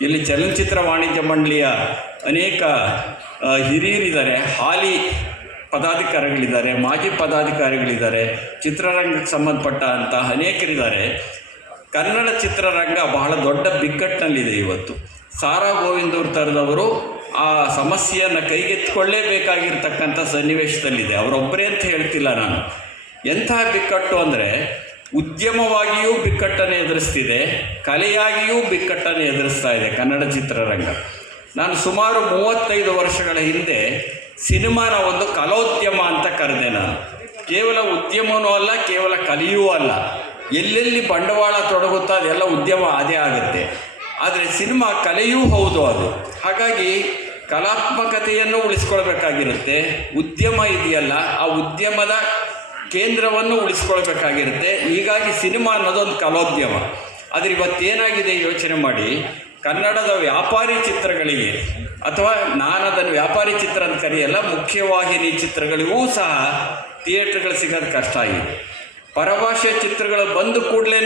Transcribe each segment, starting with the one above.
ಇಲ್ಲಿ ಚಲನಚಿತ್ರ ವಾಣಿಜ್ಯ ಮಂಡಳಿಯ ಅನೇಕ ಹಿರಿಯರಿದ್ದಾರೆ. ಹಾಲಿ ಪದಾಧಿಕಾರಿಗಳಿದ್ದಾರೆ, ಮಾಜಿ ಪದಾಧಿಕಾರಿಗಳಿದ್ದಾರೆ, ಚಿತ್ರರಂಗಕ್ಕೆ ಸಂಬಂಧಪಟ್ಟ ಅಂತ ಅನೇಕರಿದ್ದಾರೆ. ಕನ್ನಡ ಚಿತ್ರರಂಗ ಬಹಳ ದೊಡ್ಡ ಬಿಕ್ಕಟ್ಟಿನಲ್ಲಿದೆ ಇವತ್ತು. ಸಾರಾ ಗೋವಿಂದೂರ್ ಥರದವರು ಆ ಸಮಸ್ಯೆಯನ್ನು ಕೈಗೆತ್ತಿಕೊಳ್ಳೇಬೇಕಾಗಿರ್ತಕ್ಕಂಥ ಸನ್ನಿವೇಶದಲ್ಲಿದೆ. ಅವರೊಬ್ಬರೇ ಅಂತ ಹೇಳ್ತಿಲ್ಲ ನಾನು. ಎಂಥ ಬಿಕ್ಕಟ್ಟು ಅಂದರೆ ಉದ್ಯಮವಾಗಿಯೂ ಬಿಕ್ಕಟ್ಟನ್ನು ಎದುರಿಸ್ತಿದೆ, ಕಲೆಯಾಗಿಯೂ ಬಿಕ್ಕಟ್ಟನ್ನು ಎದುರಿಸ್ತಾ ಇದೆ ಕನ್ನಡ ಚಿತ್ರರಂಗ. ನಾನು ಸುಮಾರು ಮೂವತ್ತೈದು ವರ್ಷಗಳ ಹಿಂದೆ ಸಿನಿಮಾನ ಒಂದು ಕಲೋದ್ಯಮ ಅಂತ ಕರೆದೆ ನಾನು. ಕೇವಲ ಉದ್ಯಮವೂ ಅಲ್ಲ, ಕೇವಲ ಕಲೆಯೂ ಅಲ್ಲ. ಎಲ್ಲೆಲ್ಲಿ ಬಂಡವಾಳ ತೊಡಗುತ್ತೋ ಅದೆಲ್ಲ ಉದ್ಯಮ ಅದೇ ಆಗುತ್ತೆ. ಆದರೆ ಸಿನಿಮಾ ಕಲೆಯೂ ಹೌದು ಅದು. ಹಾಗಾಗಿ ಕಲಾತ್ಮಕತೆಯನ್ನು ಉಳಿಸ್ಕೊಳ್ಬೇಕಾಗಿರುತ್ತೆ. ಉದ್ಯಮ ಇದೆಯಲ್ಲ, ಆ ಉದ್ಯಮದ ಕೇಂದ್ರವನ್ನು ಉಳಿಸ್ಕೊಳ್ಬೇಕಾಗಿರುತ್ತೆ. ಹೀಗಾಗಿ ಸಿನಿಮಾ ಅನ್ನೋದೊಂದು ಕಲೋದ್ಯಮ. ಆದರೆ ಇವತ್ತೇನಾಗಿದೆ ಯೋಚನೆ ಮಾಡಿ, ಕನ್ನಡದ ವ್ಯಾಪಾರಿ ಚಿತ್ರಗಳಿಗೆ, ಅಥವಾ ನಾನು ಅದನ್ನು ವ್ಯಾಪಾರಿ ಚಿತ್ರ ಅಂತ ಕರೆಯಲ್ಲ, ಮುಖ್ಯವಾಹಿನಿ ಚಿತ್ರಗಳಿಗೂ ಸಹ ಥಿಯೇಟ್ರ್ಗಳು ಸಿಗೋದು ಕಷ್ಟ ಆಗಿದೆ. ಪರಭಾಷೆ ಚಿತ್ರಗಳು ಬಂದ ಕೂಡಲೇ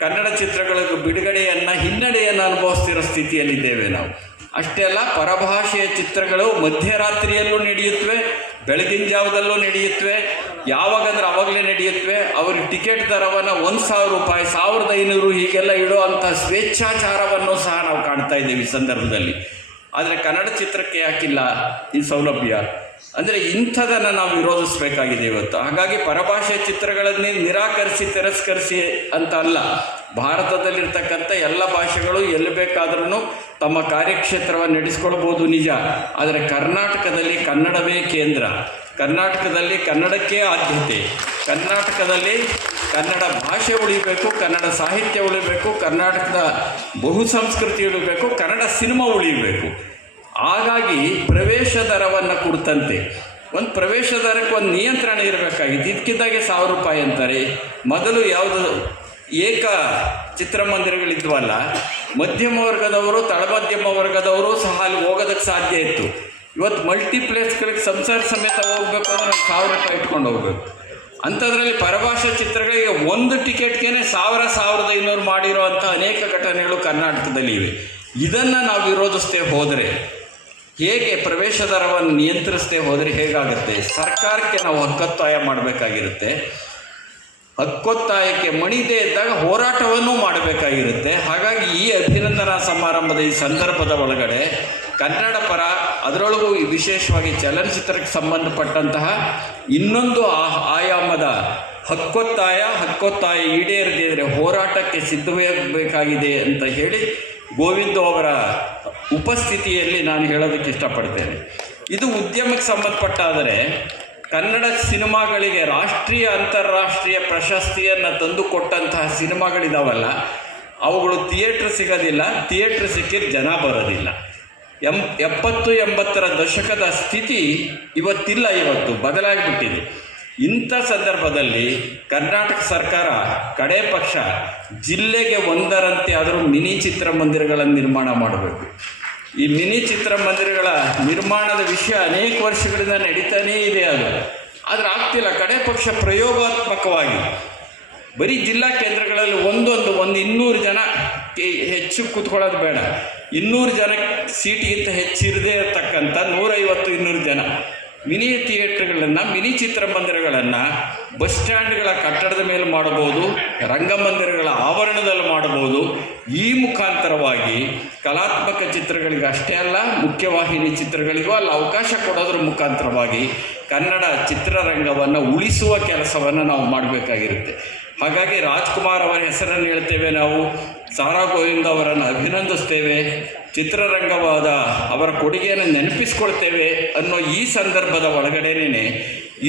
ಕನ್ನಡ ಚಿತ್ರಗಳಿಗೆ ಬಿಡುಗಡೆಯನ್ನು, ಹಿನ್ನಡೆಯನ್ನು ಅನುಭವಿಸ್ತಿರೋ ಸ್ಥಿತಿಯಲ್ಲಿದ್ದೇವೆ ನಾವು. ಅಷ್ಟೇ ಅಲ್ಲ, ಪರಭಾಷೆಯ ಚಿತ್ರಗಳು ಮಧ್ಯರಾತ್ರಿಯಲ್ಲೂ ನಡೆಯುತ್ತವೆ, ಬೆಳಗಿನ ಜಾವದಲ್ಲೂ ನಡೆಯುತ್ತವೆ ಯಾವಾಗಂದ್ರೆ ಅವಾಗಲೇ ನಡೆಯುತ್ತವೆ. ಅವ್ರಿಗೆ ಟಿಕೆಟ್ ದರವನ್ನು ಒಂದು ಸಾವಿರ ರೂಪಾಯಿ, ಸಾವಿರದ ಐನೂರು ಹೀಗೆಲ್ಲ ಇಡೋ ಅಂತ ಸ್ವೇಚ್ಛಾಚಾರವನ್ನು ಸಹ ನಾವು ಕಾಣ್ತಾ ಇದ್ದೇವೆ ಈ ಸಂದರ್ಭದಲ್ಲಿ. ಆದರೆ ಕನ್ನಡ ಚಿತ್ರಕ್ಕೆ ಯಾಕಿಲ್ಲ ಈ ಸೌಲಭ್ಯ? ಅಂದರೆ ಇಂಥದನ್ನು ನಾವು ವಿರೋಧಿಸಬೇಕಾಗಿದೆ ಇವತ್ತು. ಹಾಗಾಗಿ ಪರಭಾಷೆ ಚಿತ್ರಗಳನ್ನೇ ನಿರಾಕರಿಸಿ, ತಿರಸ್ಕರಿಸಿ ಅಂತ ಅಲ್ಲ. ಭಾರತದಲ್ಲಿರ್ತಕ್ಕಂಥ ಎಲ್ಲ ಭಾಷೆಗಳು ಎಲ್ಲಿ ಬೇಕಾದ್ರೂ ತಮ್ಮ ಕಾರ್ಯಕ್ಷೇತ್ರವನ್ನು ನಡೆಸ್ಕೊಳ್ಬೋದು ನಿಜ. ಆದರೆ ಕರ್ನಾಟಕದಲ್ಲಿ ಕನ್ನಡವೇ ಕೇಂದ್ರ. ಕರ್ನಾಟಕದಲ್ಲಿ ಕನ್ನಡಕ್ಕೆ ಆದ್ಯತೆ, ಕರ್ನಾಟಕದಲ್ಲಿ ಕನ್ನಡ ಭಾಷೆ ಉಳಿಬೇಕು, ಕನ್ನಡ ಸಾಹಿತ್ಯ ಉಳಿಬೇಕು, ಕರ್ನಾಟಕದ ಬಹು ಸಂಸ್ಕೃತಿ ಉಳಿಬೇಕು, ಕನ್ನಡ ಸಿನಿಮಾ ಉಳಿಬೇಕು. ಹಾಗಾಗಿ ಪ್ರವೇಶ ದರವನ್ನು ಕುರಿತಂತೆ ಒಂದು ಪ್ರವೇಶ ದರಕ್ಕೆ ಒಂದು ನಿಯಂತ್ರಣ ಇರಬೇಕಾಗಿತ್ತು. ಇದಕ್ಕಿದ್ದಾಗೆ ಸಾವಿರ ರೂಪಾಯಿ ಅಂತಾರೆ. ಮೊದಲು ಯಾವುದು ಏಕ ಚಿತ್ರಮಂದಿರಗಳಿದ್ವಲ್ಲ, ಮಧ್ಯಮ ವರ್ಗದವರು, ತಳಮಧ್ಯಮ ವರ್ಗದವರು ಸಹ ಅಲ್ಲಿ ಹೋಗೋದಕ್ಕೆ ಸಾಧ್ಯ ಇತ್ತು. ಇವತ್ತು ಮಲ್ಟಿಪ್ಲೆಕ್ಸ್ಗಳಿಗೆ ಸಂಸಾರ ಸಮೇತ ಹೋಗ್ಬೇಕು ಅಂದರೆ ಸಾವಿರ ರೂಪಾಯಿ ಇಟ್ಕೊಂಡು ಹೋಗ್ಬೇಕು. ಅಂಥದ್ರಲ್ಲಿ ಪರಭಾಷಾ ಚಿತ್ರಗಳಿಗೆ ಒಂದು ಟಿಕೆಟ್ಗೆ ಸಾವಿರ ಸಾವಿರದ ಐನೂರು ಮಾಡಿರೋ ಅಂಥ ಅನೇಕ ಘಟನೆಗಳು ಕರ್ನಾಟಕದಲ್ಲಿ ಇವೆ. ಇದನ್ನು ನಾವು ವಿರೋಧಿಸ್ತೇ ಹೋದರೆ ಹೇಗೆ ಪ್ರವೇಶ ದರವನ್ನು ನಿಯಂತ್ರಿಸದೆ ಹೋದರೆ ಹೇಗಾಗುತ್ತೆ? ಸರ್ಕಾರಕ್ಕೆ ನಾವು ಹಕ್ಕೊತ್ತಾಯ ಮಾಡಬೇಕಾಗಿರುತ್ತೆ. ಹಕ್ಕೊತ್ತಾಯಕ್ಕೆ ಮಣಿದೇ ಇದ್ದಾಗ ಹೋರಾಟವನ್ನು ಮಾಡಬೇಕಾಗಿರುತ್ತೆ. ಹಾಗಾಗಿ ಈ ಅಭಿನಂದನಾ ಸಮಾರಂಭದ ಈ ಸಂದರ್ಭದ ಒಳಗಡೆ ಕನ್ನಡ ಪರ ಅದರೊಳಗೂ ವಿಶೇಷವಾಗಿ ಚಲನಚಿತ್ರಕ್ಕೆ ಸಂಬಂಧಪಟ್ಟಂತಹ ಇನ್ನೊಂದು ಆಯಾಮದ ಹಕ್ಕೊತ್ತಾಯ ಹಕ್ಕೊತ್ತಾಯ ಈಡೇರದಿದ್ದರೆ ಹೋರಾಟಕ್ಕೆ ಸಿದ್ಧವಾಗಬೇಕಾಗಿದೆ ಅಂತ ಹೇಳಿ ಗೋವಿಂದ ಅವರ ಉಪಸ್ಥಿತಿಯಲ್ಲಿ ನಾನು ಹೇಳೋದಕ್ಕೆ ಇಷ್ಟಪಡ್ತೇನೆ. ಇದು ಉದ್ಯಮಕ್ಕೆ ಸಂಬಂಧಪಟ್ಟಾದರೆ ಕನ್ನಡ ಸಿನಿಮಾಗಳಿಗೆ ರಾಷ್ಟ್ರೀಯ, ಅಂತಾರಾಷ್ಟ್ರೀಯ ಪ್ರಶಸ್ತಿಯನ್ನು ತಂದುಕೊಟ್ಟಂತಹ ಸಿನಿಮಾಗಳಿದಾವಲ್ಲ, ಅವುಗಳು ಥಿಯೇಟ್ರ್ ಸಿಗೋದಿಲ್ಲ ಥಿಯೇಟ್ರ್ ಸಿಕ್ಕಿದ್ರೆ ಜನ ಬರೋದಿಲ್ಲ. ಎಂ, ಎಪ್ಪತ್ತು ಎಂಬತ್ತರ ದಶಕದ ಸ್ಥಿತಿ ಇವತ್ತಿಲ್ಲ ಇವತ್ತು, ಬದಲಾಗಿಬಿಟ್ಟಿದೆ. ಇಂಥ ಸಂದರ್ಭದಲ್ಲಿ ಕರ್ನಾಟಕ ಸರ್ಕಾರ ಕಡೆ ಪಕ್ಷ ಜಿಲ್ಲೆಗೆ ಒಂದರಂತೆ ಆದರೂ ಮಿನಿ ಚಿತ್ರಮಂದಿರಗಳನ್ನು ನಿರ್ಮಾಣ ಮಾಡಬೇಕು. ಈ ಮಿನಿ ಚಿತ್ರಮಂದಿರಗಳ ನಿರ್ಮಾಣದ ವಿಷಯ ಅನೇಕ ವರ್ಷಗಳಿಂದ ನಡೀತಾನೇ ಇದೆ ಅದು. ಆದರೆ ಆಗ್ತಿಲ್ಲ, ಕಡೆ ಪಕ್ಷ ಪ್ರಯೋಗಾತ್ಮಕವಾಗಿ. ಬರೀ ಜಿಲ್ಲಾ ಕೇಂದ್ರಗಳಲ್ಲಿ ಒಂದೊಂದು, ಒಂದು ಇನ್ನೂರು ಜನ ಹೆಚ್ಚು ಕೂತ್ಕೊಳ್ಳೋದು ಬೇಡ. ಇನ್ನೂರು ಜನ ಸೀಟಿಗಿಂತ ಹೆಚ್ಚಿರದೇ ಇರತಕ್ಕಂಥ ನೂರೈವತ್ತು ಇನ್ನೂರು ಜನ ಮಿನಿ ಥಿಯೇಟ್ರ್ಗಳನ್ನು, ಮಿನಿ ಚಿತ್ರಮಂದಿರಗಳನ್ನು, ಬಸ್ ಸ್ಟ್ಯಾಂಡ್ಗಳ ಕಟ್ಟಡದ ಮೇಲೆ ಮಾಡಬಹುದು, ರಂಗಮಂದಿರಗಳ ಆವರಣದಲ್ಲಿ ಮಾಡಬಹುದು. ಈ ಮುಖಾಂತರವಾಗಿ ಕಲಾತ್ಮಕ ಚಿತ್ರಗಳಿಗೆ ಅಷ್ಟೇ ಅಲ್ಲ, ಮುಖ್ಯವಾಹಿನಿ ಚಿತ್ರಗಳಿಗೂ ಅಲ್ಲಿ ಅವಕಾಶ ಕೊಡೋದ್ರ ಮುಖಾಂತರವಾಗಿ ಕನ್ನಡ ಚಿತ್ರರಂಗವನ್ನು ಉಳಿಸುವ ಕೆಲಸವನ್ನು ನಾವು ಮಾಡಬೇಕಾಗಿರುತ್ತೆ. ಹಾಗಾಗಿ ರಾಜ್ಕುಮಾರ್ ಅವರ ಹೆಸರನ್ನು ಹೇಳ್ತೇವೆ ನಾವು. ಸಾರಾ ಗೋವಿಂದ ಅವರನ್ನು ಅಭಿನಂದಿಸ್ತೇವೆ, ಚಿತ್ರರಂಗವಾದ ಅವರ ಕೊಡುಗೆಯನ್ನು ನೆನಪಿಸ್ಕೊಳ್ತೇವೆ ಅನ್ನೋ ಈ ಸಂದರ್ಭದ ಒಳಗಡೆನೇ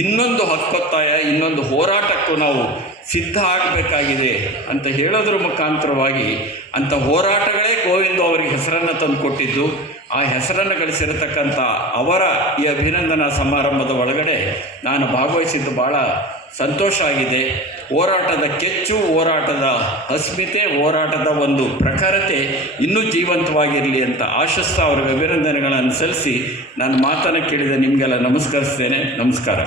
ಇನ್ನೊಂದು ಹಕ್ಕೊತ್ತಾಯ, ಇನ್ನೊಂದು ಹೋರಾಟಕ್ಕೂ ನಾವು ಸಿದ್ಧ ಆಗಬೇಕಾಗಿದೆ ಅಂತ ಹೇಳೋದ್ರ ಮುಖಾಂತರವಾಗಿ ಅಂಥ ಹೋರಾಟಗಳೇ ಗೋವಿಂದ ಅವರಿಗೆ ಹೆಸರನ್ನು ತಂದು ಕೊಟ್ಟಿದ್ದು ಆ ಹೆಸರನ್ನು ಗಳಿಸಿರತಕ್ಕಂಥ ಅವರ ಈ ಅಭಿನಂದನಾ ಸಮಾರಂಭದ ಒಳಗಡೆ ನಾನು ಭಾಗವಹಿಸಿದ್ದು ಭಾಳ ಸಂತೋಷ ಆಗಿದೆ. ಹೋರಾಟದ ಕೆಚ್ಚು, ಹೋರಾಟದ ಅಸ್ಮಿತೆ, ಹೋರಾಟದ ಒಂದು ಪ್ರಖರತೆ ಇನ್ನೂ ಜೀವಂತವಾಗಿರಲಿ ಅಂತ ಆಶಿಸ್ತಾ ಅವ್ರಿಗೆ ಅಭಿನಂದನೆಗಳನ್ನು ಸಲ್ಲಿಸಿ ನಾನು ಮಾತನ್ನು ಕೇಳಿದ ನಿಮಗೆಲ್ಲ ನಮಸ್ಕರಿಸ್ತೇನೆ. ನಮಸ್ಕಾರ.